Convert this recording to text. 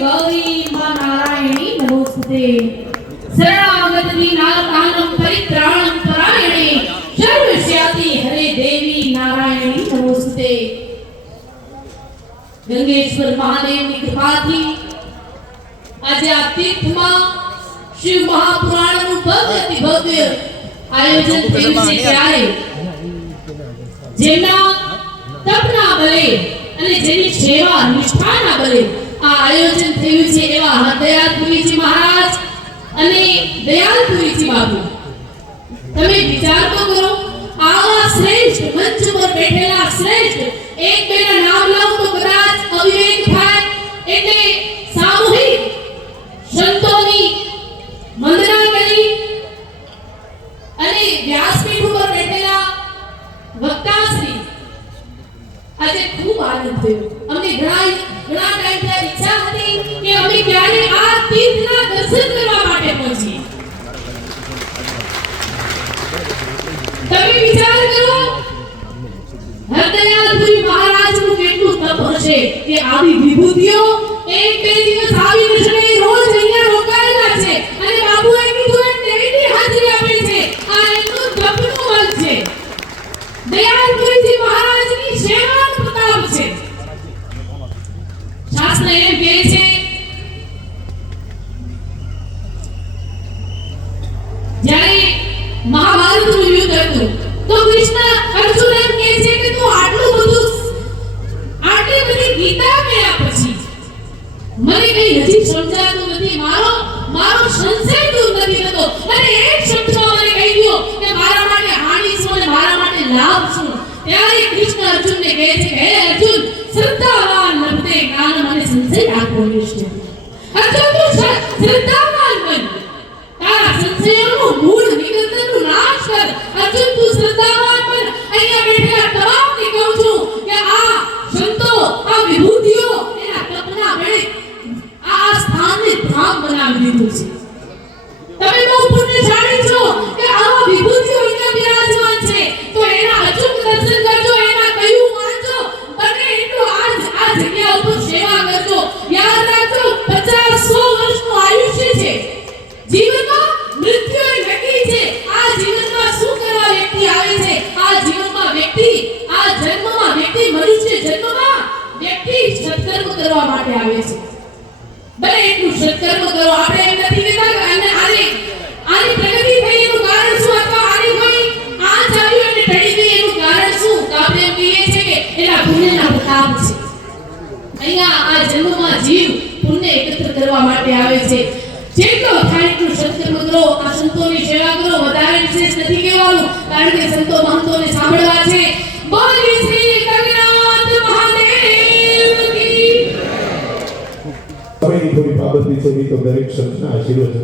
गौरी मां नारायणी नमोस्तुते शरणागति नारदानं परित्राणं परायणे सर्वस्याति हरे देवी नारायणी नमोस्तुते। गंगेश्वर महादेवની કૃપાથી આજે આ તીર્થમાં શિવ મહાપુરાણનું ભવ્ય આયોજન થયું છે ત્યારે જેમના તપના બલે અને જેની સેવા નિષ્ઠાના બલે આ આયોજન થયું છે એવા દયાલપુરીજી મહારાજ અને દયાલપુરીજી બાપુ, તમે વિચાર તો કરો, આવા શ્રેષ્ઠ મંચ પર બેઠેલા શ્રેષ્ઠ એક બેના નામ લાવું તો કદાચ અવિવેક થાય, એટલે સામૂહિક સંતોની વંદના કરી અને વ્યાસપીઠ ઉપર બેઠેલા વક્તાશ્રી આજે ખૂબ આનંદ થયો। અમને ઘણા ટાઈમથી ઈચ્છા હતી કે અમે ક્યારે આ તીર્થના દર્શન કરવા માટે પહોંચીએ। તમે વિચાર કરો, હરદયાલપુરી મહારાજનું કેટલું તપ હશે કે આવી વિભૂતિઓ એક બે દિવસ આવી નશે, રોજ અહીંયા રોકાયેલા છે અને બાપુએ કીધું એમ કેવી હાજરી આપે છે, આ એમનું તપનું બળ છે, દયાલપુરીજી મહારાજની સેવાનો પ્રતાપ છે। શાસ્ત્ર એમ કહે છે જ્યારે મહાભારતનું યુદ્ધ હતું તો કૃષ્ણ અર્જુન એમ કહે છે કે તું આટલી બધી ગીતા મેળ્યા પછી મને કઈ હજી સમજાતું નથી, મારો સંશય દૂર નથી થતો, અને એક શબ્દમાં મને કહી દો કે મારા માટે હાનિ શું અને મારા માટે લાભ શું। ત્યારે કૃષ્ણ અર્જુનને કહે છે કે હે અર્જુન, શ્રદ્ધાવાન લભતે જ્ઞાનમ અને સંશય રાખવો નિશ્ચય। અર્જુન તું શ્રદ્ધાવાન બન, તારા સંશયોનું મૂળ નિકંદનનું નાશ કર। અર્જુન તું શ્રદ્ધાવાન બન। અહીંયા બેઠેલા તમામને કહું છું કે આ સંતો, આ વિભૂતિઓ એના તપના બળે આ સ્થાનને ધામ બનાવી દીધું છે। તમે બહુ પુણ્યશાળી છો કે આવા વિભૂતિઓ અહીંયા બિરાજમાન છે, તો એના અચૂક દર્શન કરજો, એના કયું માનજો, બને એટલું આ જગ્યા ઉપર સેવા કરજો। યાદ રાખજો, 50-100 વર્ષનું આયુષ્ય છે, જીવનમાં મૃત્યુ એ નક્કી છે। આ જીવનમાં શું કરવા વ્યક્તિ આવે છે? આ જીવનમાં વ્યક્તિ, આ જન્મમાં વ્યક્તિ, મનુષ્ય જન્મમાં વ્યક્તિ સત્કર્મ કરવા માટે આવે છે। બને એટલું સત્કર્મ કરો। આપણે એમ નથી કહેતા કે આની પ્રગતિ થઈ એનું કારણ શું, અથવા આની કોઈ આંચ આવ્યું અને ટળી ગઈ એનું કારણ શું, તો આપણે એમ કહીએ છીએ કે એના પુણ્યના પ્રતાપ છે। અહીંયા આ જન્મમાં જીવ પુણ્ય એકત્ર કરવા માટે આવે છે। જેટલો થાય એટલું સત્કર્મ કરો, આ સંતોની સેવા કરો। વધારે વિશેષ નથી કહેવાનું, કારણ કે સંતો મહંતોને સાંભળવા છે। બોલી શ્રી ગંગાનાથ મહાદેવ કી। થોડી બાબતની છે તો દરેક સંતના આશીર્વાદ